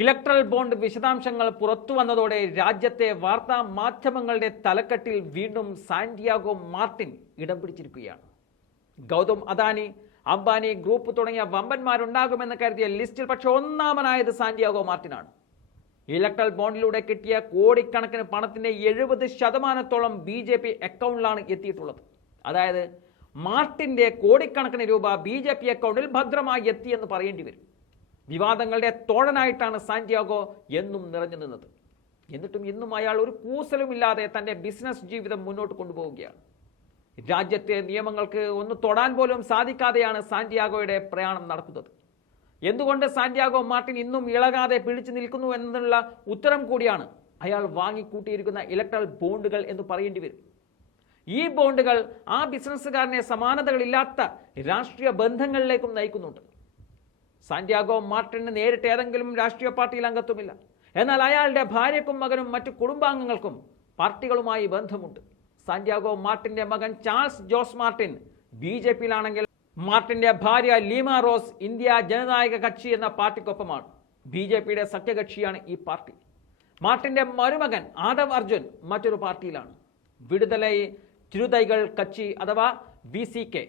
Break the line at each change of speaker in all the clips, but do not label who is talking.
Electoral bond വിശദാംശങ്ങൾ പുറത്തു വന്നതോടെ രാജ്യത്തെ വാർത്താ മാധ്യമങ്ങളുടെ തലക്കെട്ടിൽ വീണ്ടും സാന്റിയാഗോ മാർട്ടിൻ ഇടം പിടിച്ചിരിക്കുകയാണ്. ഗൗതം അദാനി അംബാനി ഗ്രൂപ്പ് തുടങ്ങിയ വമ്പന്മാരുണ്ടാകുമെന്ന് കരുതിയ ലിസ്റ്റിൽ പക്ഷെ ഒന്നാമനായത് സാന്റിയാഗോ മാർട്ടിനാണ്. ഇലക്ട്രൽ ബോണ്ടിലൂടെ കിട്ടിയ കോടിക്കണക്കിന് പണത്തിന്റെ എഴുപത് ശതമാനത്തോളം ബി ജെ പി അക്കൗണ്ടിലാണ് എത്തിയിട്ടുള്ളത്. അതായത് മാർട്ടിന്റെ കോടിക്കണക്കിന് രൂപ ബി ജെ പി അക്കൗണ്ടിൽ ഭദ്രമായി എത്തിയെന്ന് പറയേണ്ടി വരും. വിവാദങ്ങളുടെ തോഴനായിട്ടാണ് സാന്റിയാഗോ എന്നും നിറഞ്ഞു നിന്നത്. എന്നിട്ടും ഇന്നും അയാൾ ഒരു കൂസലുമില്ലാതെ തന്റെ ബിസിനസ് ജീവിതം മുന്നോട്ട് കൊണ്ടുപോവുകയാണ്. രാജ്യത്തെ നിയമങ്ങൾക്ക് ഒന്ന് തൊടാൻ പോലും സാധിക്കാതെയാണ് സാന്റിയാഗോയുടെ പ്രയാണം നടക്കുന്നത്. എന്തുകൊണ്ട് സാന്റിയാഗോ മാർട്ടിൻ ഇന്നും ഇളകാതെ പിടിച്ചു നിൽക്കുന്നു എന്നുള്ള ഉത്തരം കൂടിയാണ് അയാൾ വാങ്ങിക്കൂട്ടിയിരിക്കുന്ന ഇലക്ട്രൽ ബോണ്ടുകൾ എന്ന് പറയേണ്ടി വരും. ഈ ബോണ്ടുകൾ ആ ബിസിനസ്സുകാരനെ സമാനതകളില്ലാത്ത രാഷ്ട്രീയ ബന്ധങ്ങളിലേക്കും നയിക്കുന്നുണ്ട്. സാന്റിയാഗോ മാർട്ടിന് നേരിട്ട് ഏതെങ്കിലും രാഷ്ട്രീയ പാർട്ടിയിൽ അംഗത്വമില്ല. എന്നാൽ അയാളുടെ ഭാര്യക്കും മകനും മറ്റു കുടുംബാംഗങ്ങൾക്കും പാർട്ടികളുമായി ബന്ധമുണ്ട്. സാന്റിയാഗോ മാർട്ടിന്റെ മകൻ Charles Jose Martin B J പിയിലാണെങ്കിൽ മാർട്ടിന്റെ ഭാര്യ ലീമ റോസ് ഇന്ത്യ ജനനായക കക്ഷി എന്ന പാർട്ടിക്കൊപ്പമാണ്. ബി ജെ പിയുടെ സഖ്യകക്ഷിയാണ് ഈ പാർട്ടി. മാർട്ടിന്റെ മരുമകൻ ആദവ് അർജുൻ മറ്റൊരു പാർട്ടിയിലാണ്. വിടുതലൈ ചിരുതൈകൾ കച്ചി അഥവാ ബി സി കെ.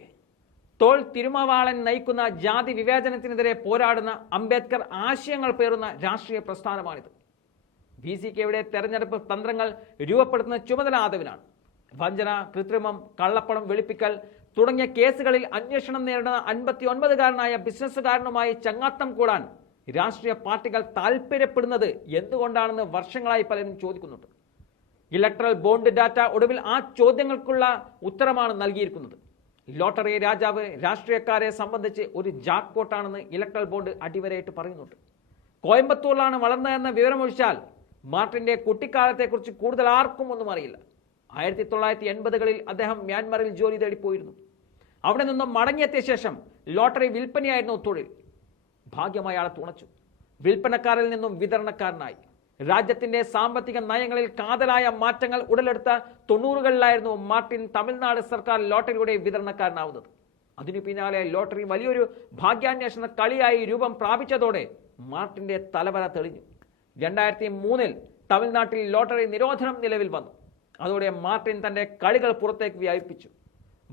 തോൾ തിരുമവാളൻ നയിക്കുന്ന ജാതി വിവേചനത്തിനെതിരെ പോരാടുന്ന അംബേദ്കർ ആശയങ്ങൾ പേറുന്ന രാഷ്ട്രീയ പ്രസ്ഥാനമാണിത്. ബി സി കെയുടെ തെരഞ്ഞെടുപ്പ് തന്ത്രങ്ങൾ രൂപപ്പെടുത്തുന്ന ചുമതല ആദവിനാണ്. വഞ്ചന കൃത്രിമം കള്ളപ്പണം വെളുപ്പിക്കൽ തുടങ്ങിയ കേസുകളിൽ അന്വേഷണം നേരിടുന്ന അൻപത്തി ഒൻപതുകാരനായ ബിസിനസ്സുകാരനുമായി ചങ്ങാത്തം കൂടാൻ രാഷ്ട്രീയ പാർട്ടികൾ താല്പര്യപ്പെടുന്നത് എന്തുകൊണ്ടാണെന്ന് വർഷങ്ങളായി പലരും ചോദിക്കുന്നുണ്ട്. ഇലക്ട്രൽ ബോണ്ട് ഡാറ്റ ഒടുവിൽ ആ ചോദ്യങ്ങൾക്കുള്ള ഉത്തരമാണ് നൽകിയിരിക്കുന്നത്. ലോട്ടറി രാജാവ് രാഷ്ട്രീയക്കാരെ സംബന്ധിച്ച് ഒരു ജാക്കോട്ടാണെന്ന് ഇലക്ട്രൽ ബോർഡ് അടിവരയിട്ട് പറയുന്നുണ്ട്. കോയമ്പത്തൂരിലാണ് വളർന്നതെന്ന വിവരമൊഴിച്ചാൽ മാർട്ടിന്റെ കുട്ടിക്കാലത്തെക്കുറിച്ച് കൂടുതൽ ആർക്കും ഒന്നും അറിയില്ല. ആയിരത്തി തൊള്ളായിരത്തി എൺപതുകളിൽ അദ്ദേഹം മ്യാൻമറിൽ ജോലി തേടിപ്പോയിരുന്നു അവിടെ നിന്നും മടങ്ങിയെത്തിയ ശേഷം ലോട്ടറി വിൽപ്പനയായിരുന്നു തൊഴിൽ. ഭാഗ്യം അയാളെ തുണച്ചു. വിൽപ്പനക്കാരിൽ നിന്നും വിതരണക്കാരനായി. രാജ്യത്തിന്റെ സാമ്പത്തിക നയങ്ങളിൽ കാതലായ മാറ്റങ്ങൾ ഉടലെടുത്ത തൊണ്ണൂറുകളിലായിരുന്നു മാർട്ടിൻ തമിഴ്നാട് സർക്കാർ ലോട്ടറിയുടെ വിതരണക്കാരനാവുന്നത്. അതിനു പിന്നാലെ ലോട്ടറി വലിയൊരു ഭാഗ്യാന്വേഷണ കളിയായി രൂപം പ്രാപിച്ചതോടെ മാർട്ടിന്റെ തലവര തെളിഞ്ഞു. രണ്ടായിരത്തി മൂന്നിൽ തമിഴ്നാട്ടിൽ ലോട്ടറി നിരോധനം നിലവിൽ വന്നു. അതോടെ മാർട്ടിൻ തന്റെ കളികൾ പുറത്തേക്ക് വ്യാപിപ്പിച്ചു.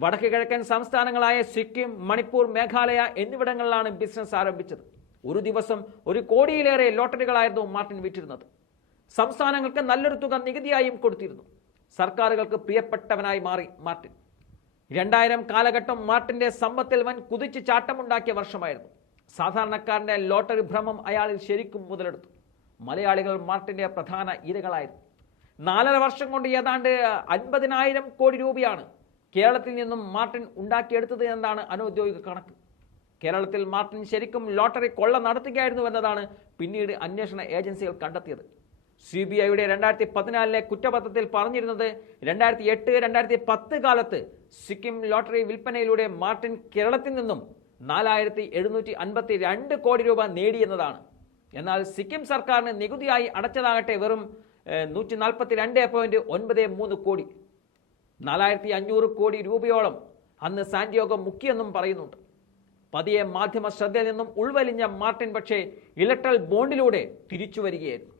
വടക്ക് കിഴക്കൻ സംസ്ഥാനങ്ങളായ സിക്കിം മണിപ്പൂർ മേഘാലയ എന്നിവിടങ്ങളിലാണ് ബിസിനസ് ആരംഭിച്ചത്. ഒരു ദിവസം ഒരു കോടിയിലേറെ ലോട്ടറികളായിരുന്നു മാർട്ടിൻ വിറ്റിരുന്നത് സംസ്ഥാനങ്ങൾക്ക് നല്ലൊരു തുക നികുതിയായും കൊടുത്തിരുന്നു. സർക്കാരുകൾക്ക് പ്രിയപ്പെട്ടവനായി മാറി മാർട്ടിൻ. രണ്ടായിരം കാലഘട്ടം മാർട്ടിന്റെ സമ്പത്തിൽ വൻ കുതിച്ച് ചാട്ടമുണ്ടാക്കിയ വർഷമായിരുന്നു. സാധാരണക്കാരന്റെ ലോട്ടറി ഭ്രമം അയാളിൽ ശരിക്കും മുതലെടുത്തു. മലയാളികൾ മാർട്ടിന്റെ പ്രധാന ഇരകളായിരുന്നു. നാലര വർഷം കൊണ്ട് ഏതാണ്ട് അൻപതിനായിരം കോടി രൂപയാണ് കേരളത്തിൽ നിന്നും മാർട്ടിൻ ഉണ്ടാക്കിയെടുത്തത് എന്നാണ് അനൗദ്യോഗിക കണക്ക്. കേരളത്തിൽ മാർട്ടിൻ ശരിക്കും ലോട്ടറി കൊള്ള നടത്തുകയായിരുന്നു എന്നതാണ് പിന്നീട് അന്വേഷണ ഏജൻസികൾ കണ്ടെത്തിയത്. സി ബി ഐയുടെ രണ്ടായിരത്തി പതിനാലിലെ കുറ്റപത്രത്തിൽ പറഞ്ഞിരുന്നത് രണ്ടായിരത്തി എട്ട് രണ്ടായിരത്തി പത്ത് കാലത്ത് സിക്കിം ലോട്ടറി വിൽപ്പനയിലൂടെ മാർട്ടിൻ കേരളത്തിൽ നിന്നും നാലായിരത്തി എഴുന്നൂറ്റി അൻപത്തി രണ്ട് കോടി രൂപ നേടിയെന്നതാണ് എന്നാൽ സിക്കിം സർക്കാരിന് നികുതിയായി അടച്ചതാകട്ടെ വെറും നൂറ്റി നാൽപ്പത്തി രണ്ട് പോയിന്റ് ഒൻപത് മൂന്ന് കോടി. നാലായിരത്തി അഞ്ഞൂറ് കോടി രൂപയോളം അന്ന് സാന്റിയോഗം മുക്കിയെന്നും പറയുന്നുണ്ട്. പതിയെ മാധ്യമ ശ്രദ്ധയിൽ നിന്നും ഉൾവലിഞ്ഞ മാർട്ടിൻ പക്ഷേ ഇലക്ട്രൽ ബോണ്ടിലൂടെ തിരിച്ചു വരികയായിരുന്നു.